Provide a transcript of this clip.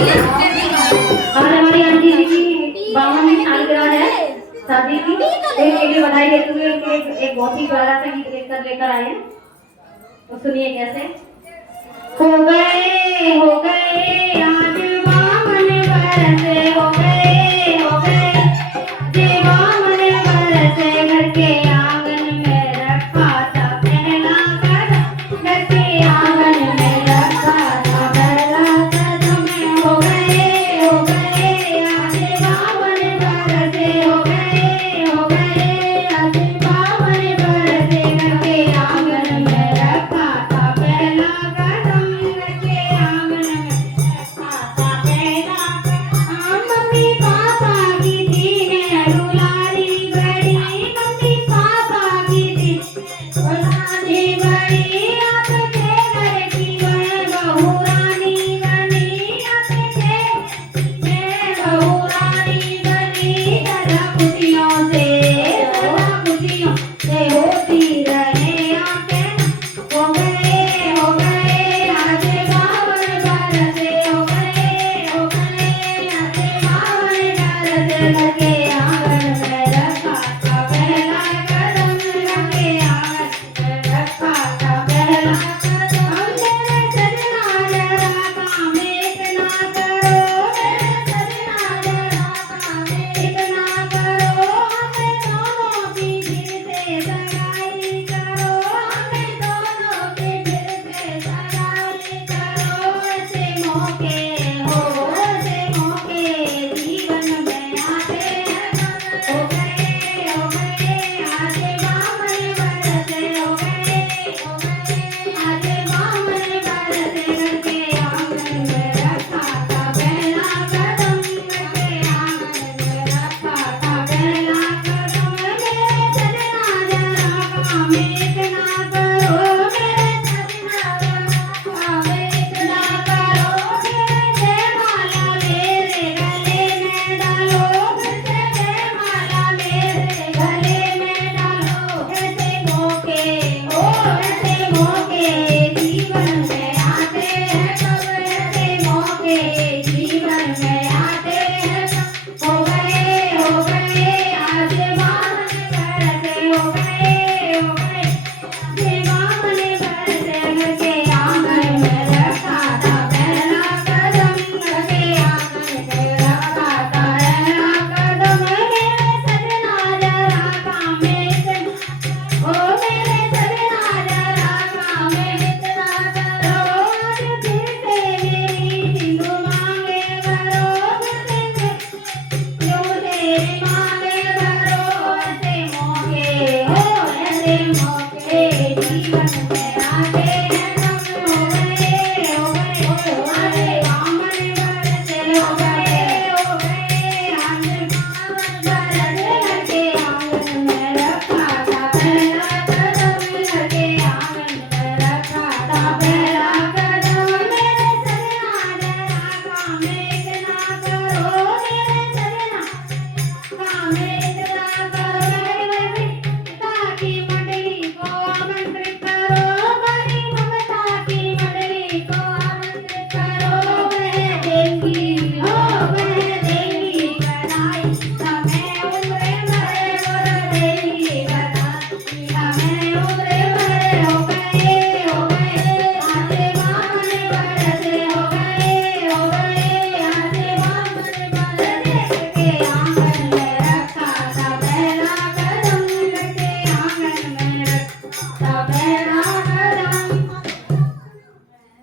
आज हमारी आंटी जी की 52वीं सालगिरह है शादी की। एक बधाई देते हुए एक बहुत ही प्यारा सा गीत लेकर आए हैं, तो सुनिए कैसे। हो गए आज बामन बरसे, हो गए जी बामन बरसे, घर के आंगन में रखा था पहला कदम, घर के आंगन में रखा था पहला कदम। हो गए आज बामन बरसे, हो गए आज बामन बरसे, घर के आंगन में रखा था पहला कदम, घर के आंगन में रखा था पहला कदम। मम्मी पापा की थी मैं दुलारी बड़ी, मम्मी पापा की थी दुलारी बड़ी, आपके घर की मैं बहू रानी बनी, आपके मैं बहू रानी बनी। सदा खुशियों से होती रहे आंखें। हो गए आज बावन बरसे, हो गए आज बावन बरसे, घर के आंगन में रखा था पहला कदम, घर के आंगन में रखा था पहला कदम। मेरे सजना जरा काम एक ना करो, मेरे सजना जरा काम एक ना करो, हमें दोनों की फिर से सगाई करो, हमें दोनों की फिर से सगाई करो। ऐसे मौके जीवन में आते हैं कब। हो गए आज बामन बरसे, हो गए आज बामन बरसे, घर के आंगन में रखा था पहला कदम, घर के आंगन में रखा था पहला कदम। मेरे सजना जरा काम एक ना करो, मेरे सजना जरा काम एक ना करो, फिर जयमाला मेरे गले में डालो, फिर जयमाला मेरे गले में डालो। ऐसे मौके जीवन में आते हैं कब, ऐसे मौके जीवन में आते हैं कब। हो गए आज बामन बरसे, हो गए बामन बरसे, घर के आंगन में रखा था पहला कदम, घर के आंगन में रखा था पहला कदम। मेरे सजना जरा काम एक ओ मेरे सजना जरा काम इतना करो, आज फिर से मेरी सिंधु मांगे भरो, फिर से जो तेरी मांगे भरो। ऐसे मौके जीवन में आते हैं कब। हो गए आज बामन बरसे, हो गए आज बामन बरसे, घर के आंगन में रखा था पहला कदम, घर के आंगन में रखा था पहला कदम। मेरे सजना जरा काम एक ना करो, मेरे सजना काम एक ना करो। ताकि मंडली को आमंत्रित करो, बड़ी ममता की मंडली को आमंत्रित करो। वह देंगी बधाई, हमें उम्र भर और देंगी बधाई, हमें उम्र भर। हो गए आज बामन बरसे, हो गए आज बामन बरसे, घर के आंगन में रखा था पहला कदम, घर के आंगन में रखा था